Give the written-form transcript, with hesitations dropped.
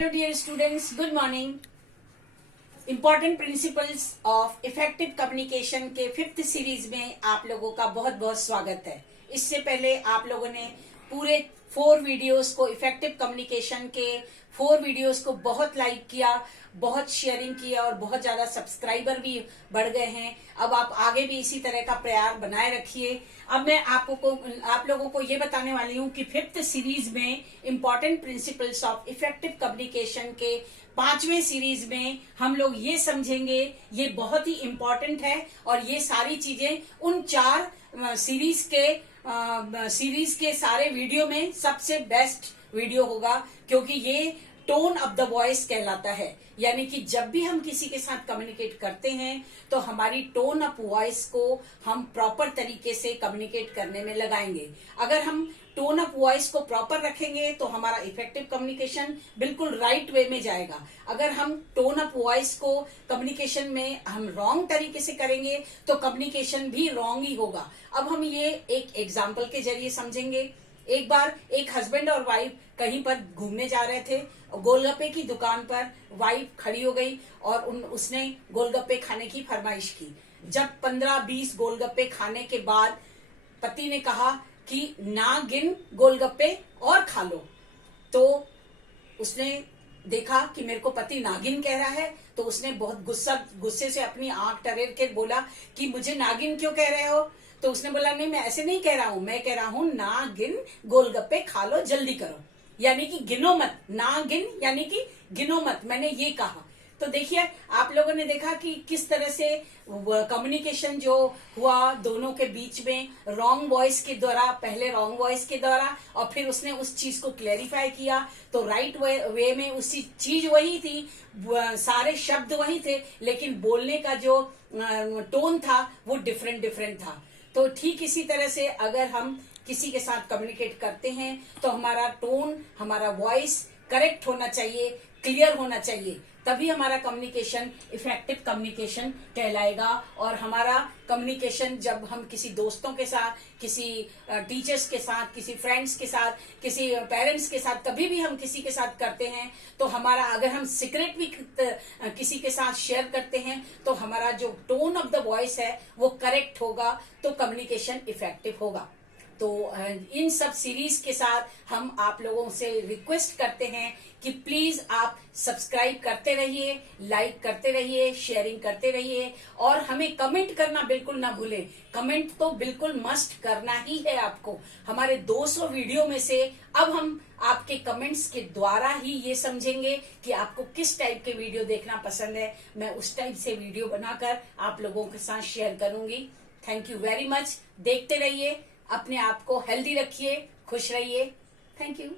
Hello dear students, good morning. Important principles of effective communication के 5th series में आप लोगों का बहुत बहुत स्वागत है। इससे पहले आप लोगों ने पूरे 4 वीडियोस को इफेक्टिव कम्युनिकेशन के 4 वीडियोस को बहुत लाइक किया, बहुत शेयरिंग किया और बहुत ज्यादा सब्सक्राइबर भी बढ़ गए हैं। अब आप आगे भी इसी तरह का प्रयास बनाए रखिए। अब मैं आप लोगों को ये बताने वाली हूँ कि 5th सीरीज में important principles of effective communication के 5वें सीरीज में हम लोग ये समझेंगे, ये बहुत ही इम्पोर्टेंट है और ये सारी चीजें उन 4 सीरीज के सारे वीडियो में सबसे बेस्ट वीडियो होगा, क्योंकि ये टोन ऑफ द वॉइस कहलाता है। यानी कि जब भी हम किसी के साथ कम्युनिकेट करते हैं तो हमारी टोन ऑफ वॉइस को हम प्रॉपर तरीके से कम्युनिकेट करने में लगाएंगे। अगर हम टोन ऑफ वॉइस को प्रॉपर रखेंगे तो हमारा इफेक्टिव कम्युनिकेशन बिल्कुल राइट वे में जाएगा। अगर हम टोन ऑफ वॉइस को कम्युनिकेशन में हम रॉन्ग तरीके से करेंगे तो कम्युनिकेशन भी रॉन्ग ही होगा। अब हम ये एक एग्जाम्पल के जरिए समझेंगे। एक बार एक हस्बैंड और वाइफ कहीं पर घूमने जा रहे थे। गोलगप्पे की दुकान पर वाइफ खड़ी हो गई और उसने गोलगप्पे खाने की फरमाइश की। जब 15-20 गोलगप्पे खाने के बाद पति ने कहा कि ना गिन गोलगप्पे और खा लो, तो उसने देखा कि मेरे को पति नागिन कह रहा है, तो उसने बहुत गुस्से से अपनी आंख टरेर के बोला कि मुझे नागिन क्यों कह रहे हो। तो उसने बोला नहीं, मैं ऐसे नहीं कह रहा हूं, मैं कह रहा हूं ना गिन गोलगप्पे खा लो, जल्दी करो, यानी कि गिनो मत। ना गिन यानी कि गिनो मत, मैंने ये कहा। तो देखिए आप लोगों ने देखा कि किस तरह से कम्युनिकेशन जो हुआ दोनों के बीच में रॉन्ग वॉइस के द्वारा, पहले रॉन्ग वॉइस के द्वारा और फिर उसने उस चीज को क्लेरिफाई किया। तो राइट वे में उसी चीज वही थी, सारे शब्द वही थे, लेकिन बोलने का जो टोन था वो डिफरेंट था। तो ठीक इसी तरह से अगर हम किसी के साथ कम्युनिकेट करते हैं तो हमारा टोन, हमारा वॉइस करेक्ट होना चाहिए, क्लियर होना चाहिए, तभी हमारा कम्युनिकेशन इफेक्टिव कम्युनिकेशन कहलाएगा। और हमारा कम्युनिकेशन जब हम किसी दोस्तों के साथ, किसी टीचर्स के साथ, किसी फ्रेंड्स के साथ, किसी पेरेंट्स के साथ, कभी भी हम किसी के साथ करते हैं तो हमारा, अगर हम सीक्रेट भी किसी के साथ शेयर करते हैं तो हमारा जो टोन ऑफ द वॉइस है वो करेक्ट होगा, तो कम्युनिकेशन इफेक्टिव होगा। तो इन सब सीरीज के साथ हम आप लोगों से रिक्वेस्ट करते हैं कि प्लीज आप सब्सक्राइब करते रहिए, लाइक करते रहिए, शेयरिंग करते रहिए और हमें कमेंट करना बिल्कुल ना भूलें। कमेंट तो बिल्कुल मस्ट करना ही है आपको। हमारे 200 वीडियो में से अब हम आपके कमेंट्स के द्वारा ही ये समझेंगे कि आपको किस टाइप के वीडियो देखना पसंद है। मैं उस टाइप से वीडियो बनाकर आप लोगों के साथ शेयर करूंगी। Thank you very much. देखते रहिए, अपने आप को हेल्दी रखिए, खुश रहिए। Thank you.